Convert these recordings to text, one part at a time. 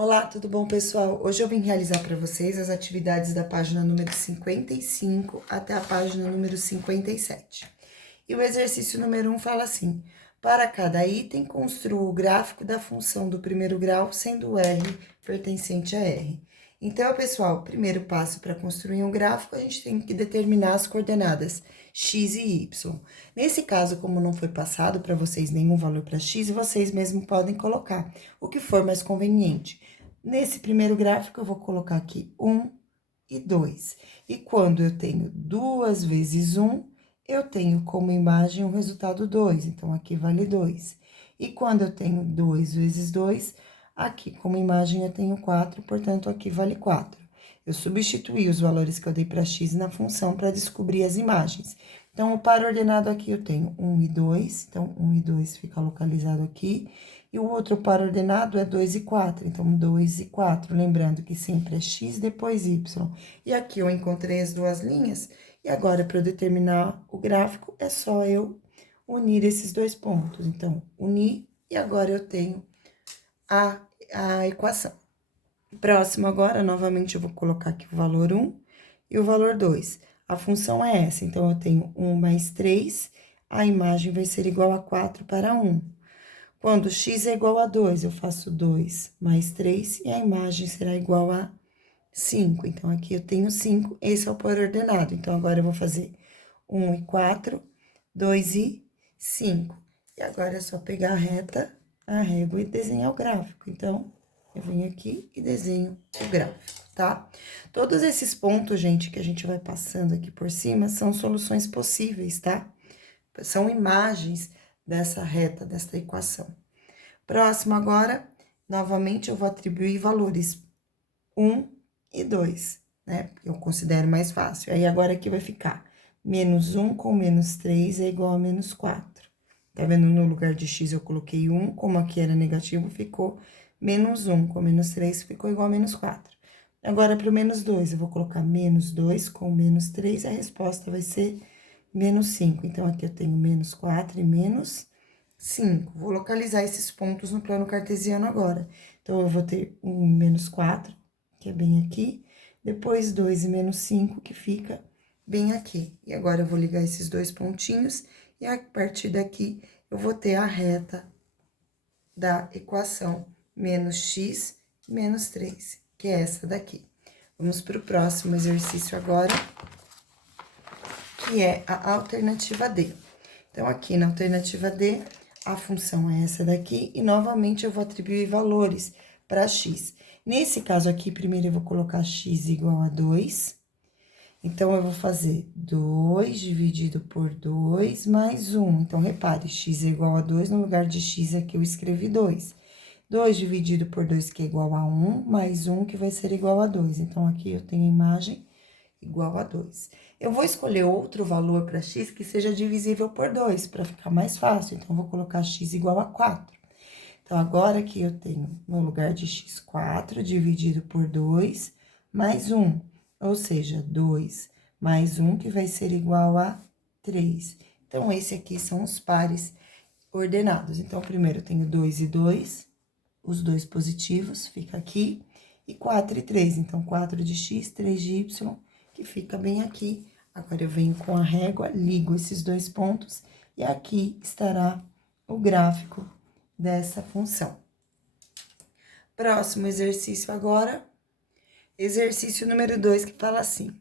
Olá, tudo bom, pessoal? Hoje eu vim realizar para vocês as atividades da página número 55 até a página número 57. E o exercício número 1 fala assim: para cada item, construa o gráfico da função do primeiro grau, sendo o R pertencente a R. Então, pessoal, primeiro passo para construir um gráfico, a gente tem que determinar as coordenadas x e y. Nesse caso, como não foi passado para vocês nenhum valor para x, vocês mesmos podem colocar o que for mais conveniente. Nesse primeiro gráfico, eu vou colocar aqui 1 e 2. E quando eu tenho 2 vezes 1, eu tenho como imagem o resultado 2, então aqui vale 2. E quando eu tenho 2 vezes 2, aqui como imagem eu tenho 4, portanto, aqui vale 4. Eu substituí os valores que eu dei para x na função para descobrir as imagens. Então, o par ordenado aqui eu tenho 1 e 2, então 1 e 2 fica localizado aqui. E o outro par ordenado é 2 e 4, então 2 e 4, lembrando que sempre é x depois y. E aqui eu encontrei as duas linhas, e agora para eu determinar o gráfico é só eu unir esses dois pontos. Então, unir, e agora eu tenho a equação. Próximo agora, novamente eu vou colocar aqui o valor 1 e o valor 2. A função é essa, então eu tenho 1 mais 3, a imagem vai ser igual a 4 para 1. Quando x é igual a 2, eu faço 2 mais 3 e a imagem será igual a 5. Então, aqui eu tenho 5, esse é o par ordenado. Então, agora eu vou fazer 1 e 4, 2 e 5. E agora é só pegar a reta, a régua e desenhar o gráfico. Então, eu venho aqui e desenho o gráfico, tá? Todos esses pontos, gente, que a gente vai passando aqui por cima, são soluções possíveis, tá? São imagens dessa reta, desta equação. Próximo agora, novamente, eu vou atribuir valores 1 e 2, né? Eu considero mais fácil. Aí, agora aqui vai ficar menos 1 com menos 3 é igual a menos 4. Tá vendo? No lugar de x eu coloquei 1, como aqui era negativo, ficou menos 1 com menos 3 ficou igual a menos 4. Agora, para o menos 2, eu vou colocar menos 2 com menos 3, a resposta vai ser menos 5. Então, aqui eu tenho menos 4 e menos 5. Vou localizar esses pontos no plano cartesiano agora. Então, eu vou ter 1 e menos 4, que é bem aqui. Depois, 2 e menos 5, que fica bem aqui. E agora, eu vou ligar esses dois pontinhos. E a partir daqui, eu vou ter a reta da equação menos x menos 3, que é essa daqui. Vamos para o próximo exercício agora, que é a alternativa D. Então, aqui na alternativa D, a função é essa daqui, e novamente eu vou atribuir valores para x. Nesse caso aqui, primeiro eu vou colocar x igual a 2. Então, eu vou fazer 2 dividido por 2 mais 1. Então, repare, x é igual a 2, no lugar de x aqui eu escrevi 2. 2 dividido por 2, que é igual a 1, mais 1, que vai ser igual a 2. Então, aqui eu tenho a imagem igual a 2. Eu vou escolher outro valor para x que seja divisível por 2, para ficar mais fácil. Então, vou colocar x igual a 4. Então, agora aqui eu tenho, no lugar de x, 4 dividido por 2, mais 1. Ou seja, 2 mais 1, que vai ser igual a 3. Então, esse aqui são os pares ordenados. Então, primeiro eu tenho 2 e 2, os dois positivos, fica aqui. E 4 e 3, então 4 de x, 3 de y, que fica bem aqui. Agora, eu venho com a régua, ligo esses dois pontos, e aqui estará o gráfico dessa função. Próximo exercício agora, exercício número 2, que fala assim: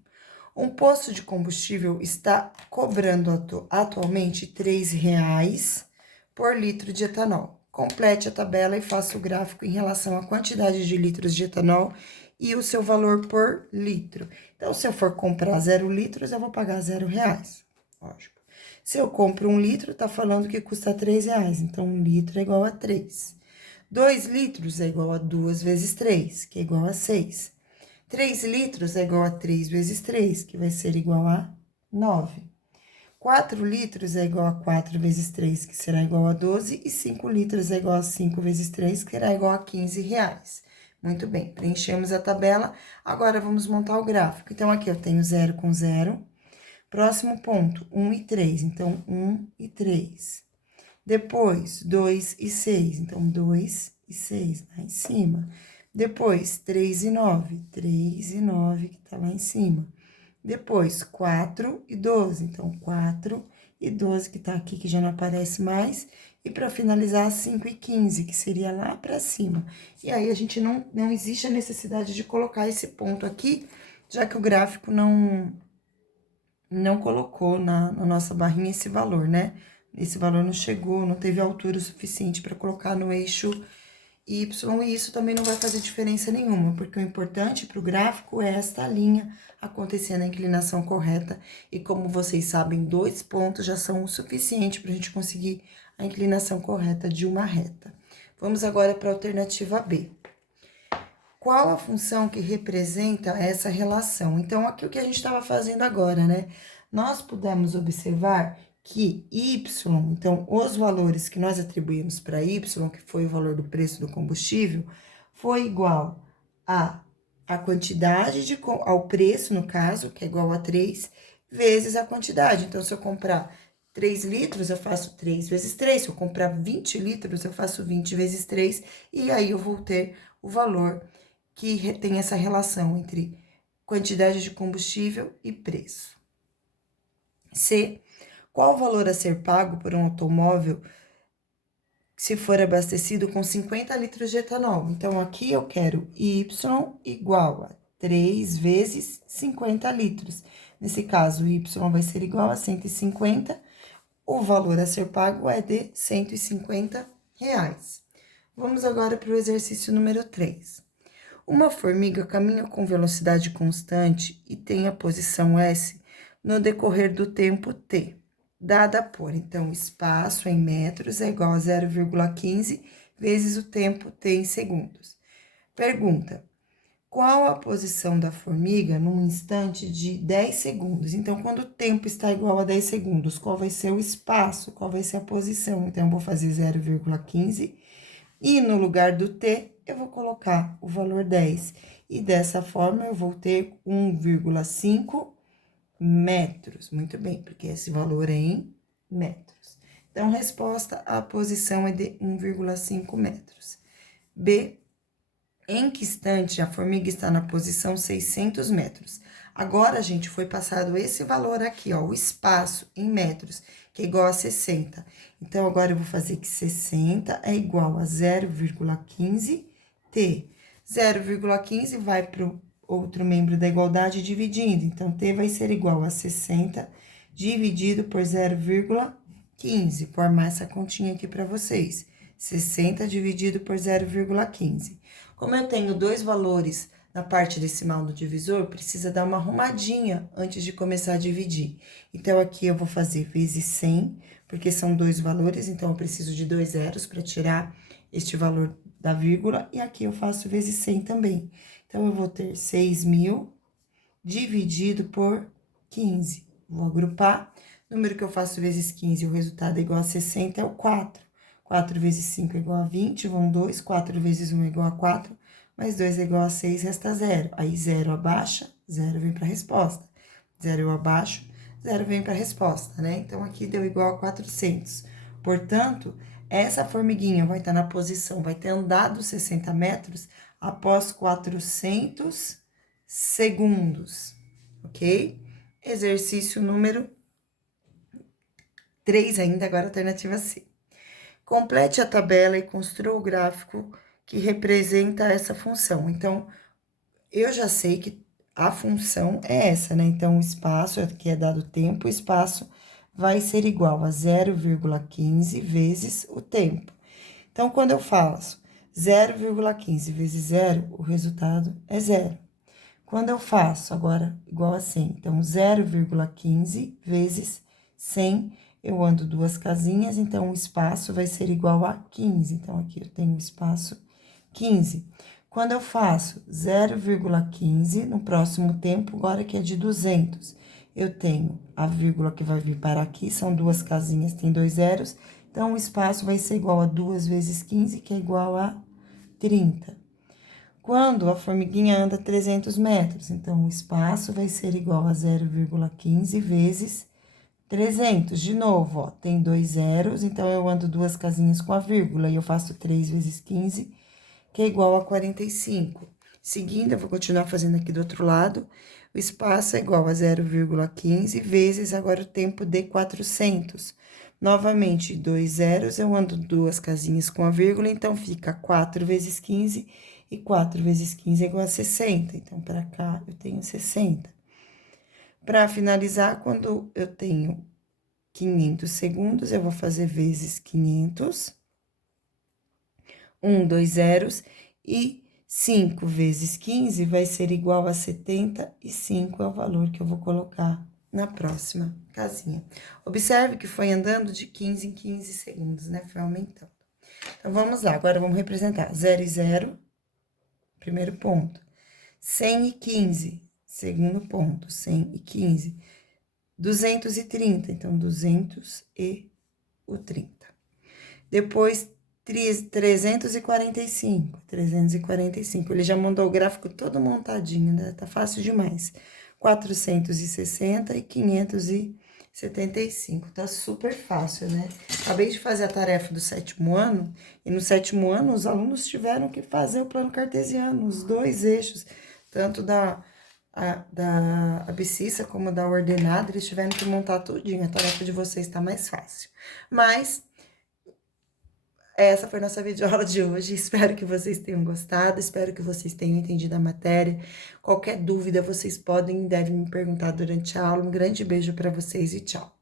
um posto de combustível está cobrando atualmente R$3 por litro de etanol. Complete a tabela e faça o gráfico em relação à quantidade de litros de etanol e o seu valor por litro. Então, se eu for comprar 0 litros, eu vou pagar R$0, lógico. Se eu compro 1 litro, tá falando que custa R$3, então 1 litro é igual a 3. 2 litros é igual a 2 vezes 3, que é igual a 6. 3 litros é igual a 3 vezes 3, que vai ser igual a 9. 4 litros é igual a 4 vezes 3, que será igual a 12. E 5 litros é igual a 5 vezes 3, que será igual a R$15. Muito bem, preenchemos a tabela. Agora, vamos montar o gráfico. Então, aqui eu tenho 0 com 0. Próximo ponto, 1 e 3. Então, 1 e 3. Depois, 2 e 6. Então, 2 e 6 lá em cima. Depois, 3 e 9 que tá lá em cima. Depois, 4 e 12. Então, 4 e 12 que tá aqui, que já não aparece mais. E para finalizar, 5 e 15, que seria lá para cima. E aí, a gente não existe a necessidade de colocar esse ponto aqui, já que o gráfico não colocou na nossa barrinha esse valor, né? Esse valor não chegou, não teve altura o suficiente para colocar no eixo Y, e isso também não vai fazer diferença nenhuma, porque o importante para o gráfico é esta linha acontecendo a inclinação correta, e como vocês sabem, 2 pontos já são o suficiente para a gente conseguir a inclinação correta de uma reta. Vamos agora para a alternativa B. Qual a função que representa essa relação? Então, aqui o que a gente estava fazendo agora, né? Nós pudemos observar que y, então, os valores que nós atribuímos para y, que foi o valor do preço do combustível, foi igual a quantidade ao preço, no caso, que é igual a 3, vezes a quantidade. Então, se eu comprar 3 litros, eu faço 3 vezes 3. Se eu comprar 20 litros, eu faço 20 vezes 3, e aí eu vou ter o valor que tem essa relação entre quantidade de combustível e preço. C. Qual o valor a ser pago por um automóvel se for abastecido com 50 litros de etanol? Então, aqui eu quero Y igual a 3 vezes 50 litros. Nesse caso, Y vai ser igual a 150. O valor a ser pago é de R$150. Vamos agora para o exercício número 3. Uma formiga caminha com velocidade constante e tem a posição S no decorrer do tempo T, dada por, então, espaço em metros é igual a 0,15 vezes o tempo T em segundos. Pergunta: qual a posição da formiga num instante de 10 segundos? Então, quando o tempo está igual a 10 segundos, qual vai ser o espaço? Qual vai ser a posição? Então, eu vou fazer 0,15 e no lugar do T, eu vou colocar o valor 10. E dessa forma, eu vou ter 1,5 metros. Muito bem, porque esse valor é em metros. Então, resposta, a posição é de 1,5 metros. B, em que instante a formiga está na posição 600 metros? Agora, gente, foi passado esse valor aqui, ó, o espaço em metros, que é igual a 60. Então, agora eu vou fazer que 60 é igual a 0,15 T. 0,15 vai para o outro membro da igualdade dividindo. Então, T vai ser igual a 60 dividido por 0,15. Vou armar essa continha aqui para vocês. 60 dividido por 0,15. Como eu tenho dois valores na parte decimal do divisor, precisa dar uma arrumadinha antes de começar a dividir. Então, aqui eu vou fazer vezes 100, porque são dois valores, então eu preciso de 2 zeros para tirar este valor da vírgula, e aqui eu faço vezes 100 também. Então, eu vou ter 6.000 dividido por 15. Vou agrupar. Número que eu faço vezes 15, o resultado é igual a 60, é o 4. 4 vezes 5 é igual a 20, vão 2. 4 vezes 1 é igual a 4, mais 2 é igual a 6, resta 0. Aí, 0 abaixa, 0 vem para a resposta. 0 eu abaixo, 0 vem para a resposta, né? Então, aqui deu igual a 400. Portanto, essa formiguinha vai estar na posição, vai ter andado 60 metros após 400 segundos, ok? Exercício número 3 ainda, agora alternativa C. Complete a tabela e construa o gráfico que representa essa função. Então, eu já sei que a função é essa, né? Então, o espaço, que é dado tempo, o espaço vai ser igual a 0,15 vezes o tempo. Então, quando eu faço 0,15 vezes 0, o resultado é 0. Quando eu faço agora igual a 100, então, 0,15 vezes 100, eu ando duas casinhas, então, o espaço vai ser igual a 15. Então, aqui eu tenho o espaço 15. Quando eu faço 0,15 no próximo tempo, agora que é de 200, eu tenho a vírgula que vai vir para aqui, são duas casinhas, tem 2 zeros, então, o espaço vai ser igual a 2 vezes 15, que é igual a 30. Quando a formiguinha anda 300 metros, então, o espaço vai ser igual a 0,15 vezes 300, de novo, ó, tem 2 zeros, então, eu ando duas casinhas com a vírgula, e eu faço 3 vezes 15, que é igual a 45. Seguindo, eu vou continuar fazendo aqui do outro lado. O espaço é igual a 0,15 vezes agora o tempo de 400. Novamente, 2 zeros, eu ando 2 casinhas com a vírgula, então fica 4 vezes 15, e 4 vezes 15 é igual a 60. Então, para cá, eu tenho 60. Para finalizar, quando eu tenho 500 segundos, eu vou fazer vezes 500. 2 zeros, e 5 vezes 15 vai ser igual a 75, é o valor que eu vou colocar na próxima casinha. Observe que foi andando de 15 em 15 segundos, né? Foi aumentando. Então, vamos lá, agora vamos representar 0 e 0, primeiro ponto. 115, segundo ponto, 115. 230, então, 230. Depois, 345. Ele já mandou o gráfico todo montadinho, né? Tá fácil demais. 460 e 575. Tá super fácil, né? Acabei de fazer a tarefa do 7º ano, e no 7º ano os alunos tiveram que fazer o plano cartesiano, os dois eixos, tanto da abscissa como da ordenada, eles tiveram que montar tudinho. A tarefa de vocês tá mais fácil. Mas essa foi nossa videoaula de hoje. Espero que vocês tenham gostado, espero que vocês tenham entendido a matéria. Qualquer dúvida, vocês podem e devem me perguntar durante a aula. Um grande beijo para vocês e tchau!